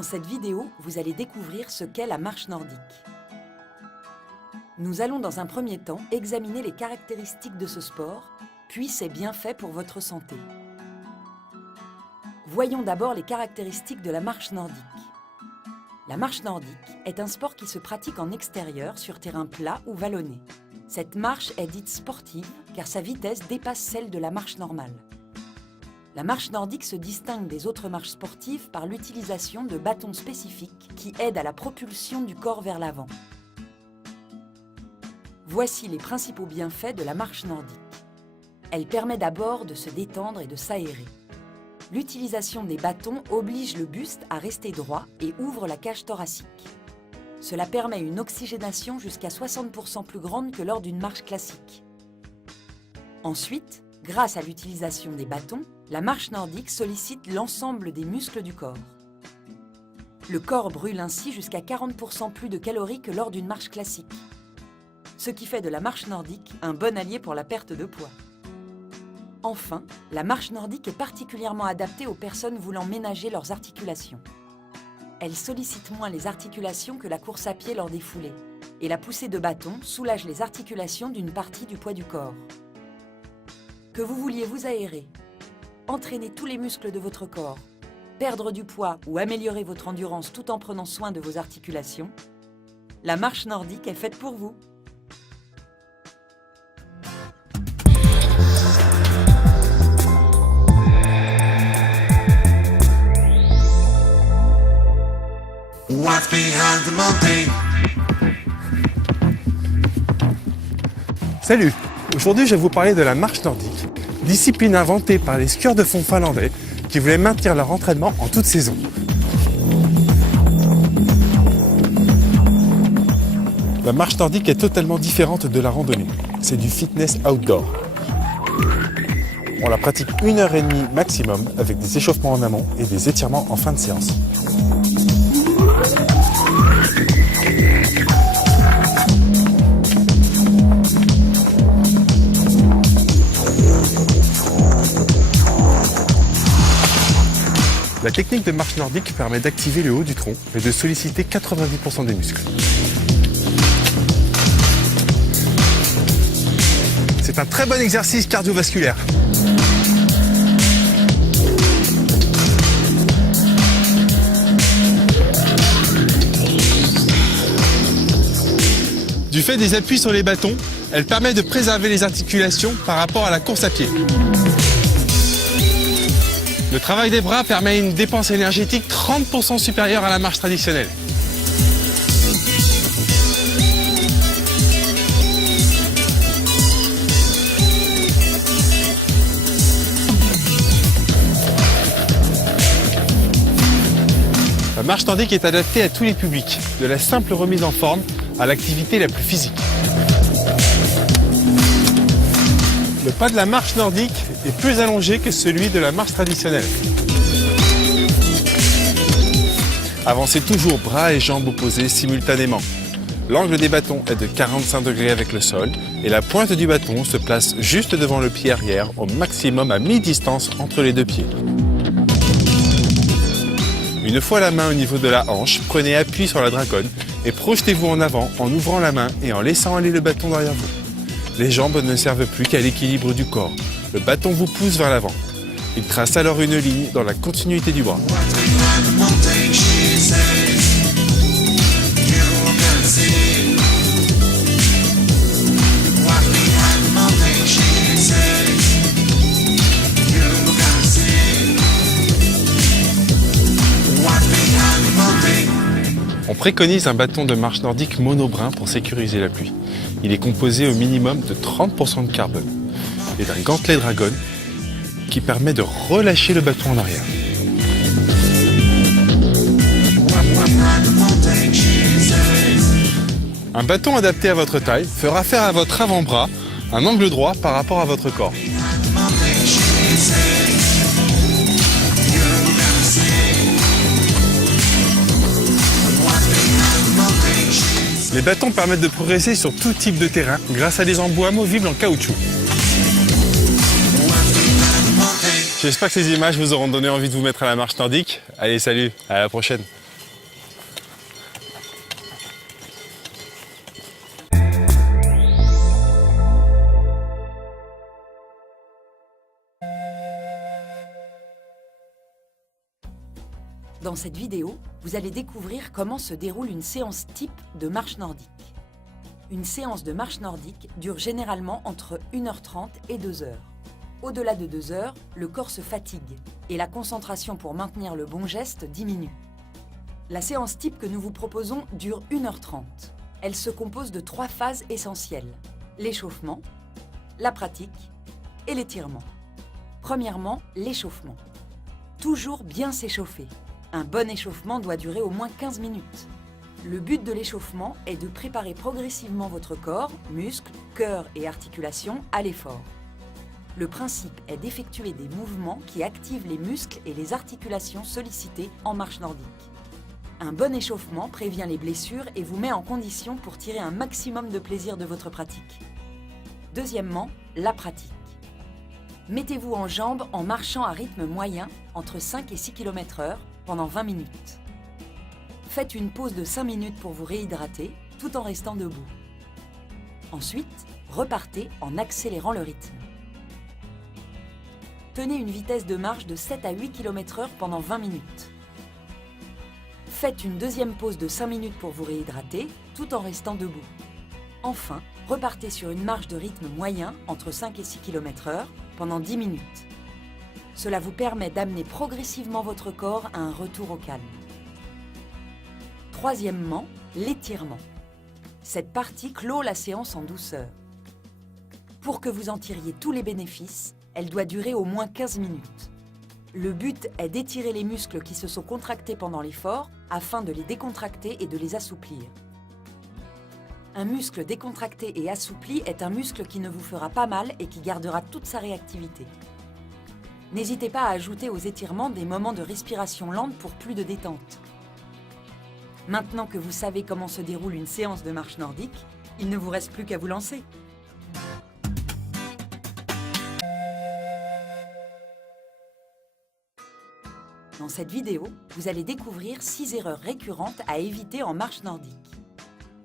Dans cette vidéo, vous allez découvrir ce qu'est la marche nordique. Nous allons dans un premier temps examiner les caractéristiques de ce sport, puis ses bienfaits pour votre santé. Voyons d'abord les caractéristiques de la marche nordique. La marche nordique est un sport qui se pratique en extérieur sur terrain plat ou vallonné. Cette marche est dite sportive car sa vitesse dépasse celle de la marche normale. La marche nordique se distingue des autres marches sportives par l'utilisation de bâtons spécifiques qui aident à la propulsion du corps vers l'avant. Voici les principaux bienfaits de la marche nordique. Elle permet d'abord de se détendre et de s'aérer. L'utilisation des bâtons oblige le buste à rester droit et ouvre la cage thoracique. Cela permet une oxygénation jusqu'à 60% plus grande que lors d'une marche classique. Ensuite, grâce à l'utilisation des bâtons, la marche nordique sollicite l'ensemble des muscles du corps. Le corps brûle ainsi jusqu'à 40% plus de calories que lors d'une marche classique, ce qui fait de la marche nordique un bon allié pour la perte de poids. Enfin, la marche nordique est particulièrement adaptée aux personnes voulant ménager leurs articulations. Elle sollicite moins les articulations que la course à pied lors des foulées, et la poussée de bâton soulage les articulations d'une partie du poids du corps. Que vous vouliez vous aérer, entraîner tous les muscles de votre corps, perdre du poids ou améliorer votre endurance tout en prenant soin de vos articulations, la marche nordique est faite pour vous. What's behind the mountain? Salut! Aujourd'hui, je vais vous parler de la marche nordique, discipline inventée par les skieurs de fond finlandais qui voulaient maintenir leur entraînement en toute saison. La marche nordique est totalement différente de la randonnée. C'est du fitness outdoor. On la pratique 1h30 maximum avec des échauffements en amont et des étirements en fin de séance. La technique de marche nordique permet d'activer le haut du tronc et de solliciter 90% des muscles. C'est un très bon exercice cardiovasculaire. Du fait des appuis sur les bâtons, elle permet de préserver les articulations par rapport à la course à pied. Le travail des bras permet une dépense énergétique 30% supérieure à la marche traditionnelle. La marche nordique est adaptée à tous les publics, de la simple remise en forme à l'activité la plus physique. Le pas de la marche nordique est plus allongé que celui de la marche traditionnelle. Avancez toujours bras et jambes opposés simultanément. L'angle des bâtons est de 45 degrés avec le sol et la pointe du bâton se place juste devant le pied arrière, au maximum à mi-distance entre les deux pieds. Une fois la main au niveau de la hanche, prenez appui sur la dragonne et projetez-vous en avant en ouvrant la main et en laissant aller le bâton derrière vous. Les jambes ne servent plus qu'à l'équilibre du corps. Le bâton vous pousse vers l'avant. Il trace alors une ligne dans la continuité du bras. On préconise un bâton de marche nordique monobrin pour sécuriser l'appui. Il est composé au minimum de 30% de carbone et d'un gantelet dragonne qui permet de relâcher le bâton en arrière. Un bâton adapté à votre taille fera faire à votre avant-bras un angle droit par rapport à votre corps. Les bâtons permettent de progresser sur tout type de terrain grâce à des embouts amovibles en caoutchouc. J'espère que ces images vous auront donné envie de vous mettre à la marche nordique. Allez, salut, à la prochaine. Dans cette vidéo, vous allez découvrir comment se déroule une séance type de marche nordique. Une séance de marche nordique dure généralement entre 1h30 et 2h. Au-delà de 2 heures, le corps se fatigue et la concentration pour maintenir le bon geste diminue. La séance type que nous vous proposons dure 1h30. Elle se compose de 3 phases essentielles: l'échauffement, la pratique et l'étirement. Premièrement, l'échauffement. Toujours bien s'échauffer. Un bon échauffement doit durer au moins 15 minutes. Le but de l'échauffement est de préparer progressivement votre corps, muscles, cœur et articulations à l'effort. Le principe est d'effectuer des mouvements qui activent les muscles et les articulations sollicitées en marche nordique. Un bon échauffement prévient les blessures et vous met en condition pour tirer un maximum de plaisir de votre pratique. Deuxièmement, la pratique. Mettez-vous en jambes en marchant à rythme moyen entre 5 et 6 km/h pendant 20 minutes. Faites une pause de 5 minutes pour vous réhydrater tout en restant debout. Ensuite, repartez en accélérant le rythme. Tenez une vitesse de marche de 7 à 8 km/h pendant 20 minutes. Faites une deuxième pause de 5 minutes pour vous réhydrater, tout en restant debout. Enfin, repartez sur une marche de rythme moyen, entre 5 et 6 km/h, pendant 10 minutes. Cela vous permet d'amener progressivement votre corps à un retour au calme. Troisièmement, l'étirement. Cette partie clôt la séance en douceur. Pour que vous en tiriez tous les bénéfices, elle doit durer au moins 15 minutes. Le but est d'étirer les muscles qui se sont contractés pendant l'effort afin de les décontracter et de les assouplir. Un muscle décontracté et assoupli est un muscle qui ne vous fera pas mal et qui gardera toute sa réactivité. N'hésitez pas à ajouter aux étirements des moments de respiration lente pour plus de détente. Maintenant que vous savez comment se déroule une séance de marche nordique, il ne vous reste plus qu'à vous lancer. Dans cette vidéo, vous allez découvrir 6 erreurs récurrentes à éviter en marche nordique.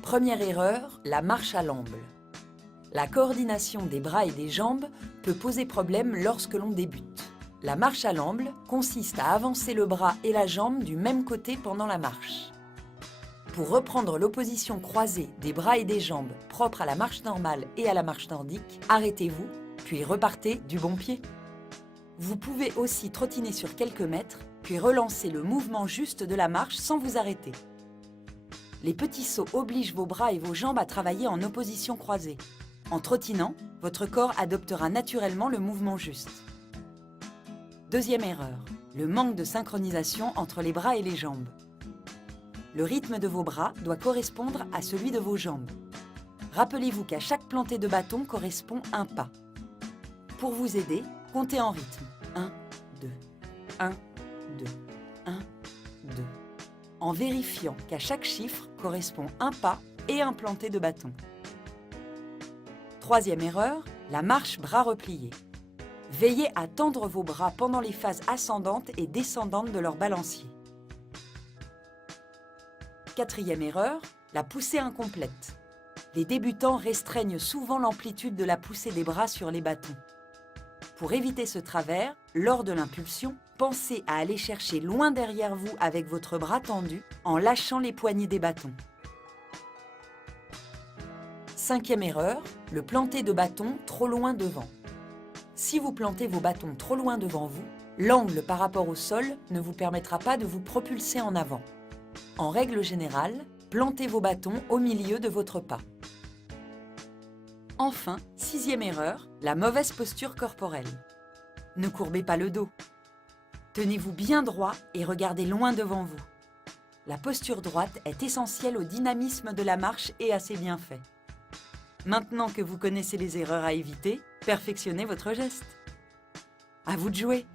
Première erreur, la marche à l'amble. La coordination des bras et des jambes peut poser problème lorsque l'on débute. La marche à l'amble consiste à avancer le bras et la jambe du même côté pendant la marche. Pour reprendre l'opposition croisée des bras et des jambes propre à la marche normale et à la marche nordique, arrêtez-vous, puis repartez du bon pied. Vous pouvez aussi trottiner sur quelques mètres, puis relancer le mouvement juste de la marche sans vous arrêter. Les petits sauts obligent vos bras et vos jambes à travailler en opposition croisée. En trottinant, votre corps adoptera naturellement le mouvement juste. Deuxième erreur, le manque de synchronisation entre les bras et les jambes. Le rythme de vos bras doit correspondre à celui de vos jambes. Rappelez-vous qu'à chaque plantée de bâton correspond un pas. Pour vous aider, comptez en rythme. 1, 2, 1, 2, 1, 2. En vérifiant qu'à chaque chiffre correspond un pas et un planté de bâton. Troisième erreur, la marche bras repliés. Veillez à tendre vos bras pendant les phases ascendantes et descendantes de leur balancier. Quatrième erreur, la poussée incomplète. Les débutants restreignent souvent l'amplitude de la poussée des bras sur les bâtons. Pour éviter ce travers, lors de l'impulsion, pensez à aller chercher loin derrière vous avec votre bras tendu en lâchant les poignées des bâtons. Cinquième erreur, le planté de bâton trop loin devant. Si vous plantez vos bâtons trop loin devant vous, l'angle par rapport au sol ne vous permettra pas de vous propulser en avant. En règle générale, plantez vos bâtons au milieu de votre pas. Enfin, sixième erreur, la mauvaise posture corporelle. Ne courbez pas le dos. Tenez-vous bien droit et regardez loin devant vous. La posture droite est essentielle au dynamisme de la marche et à ses bienfaits. Maintenant que vous connaissez les erreurs à éviter, perfectionnez votre geste. À vous de jouer!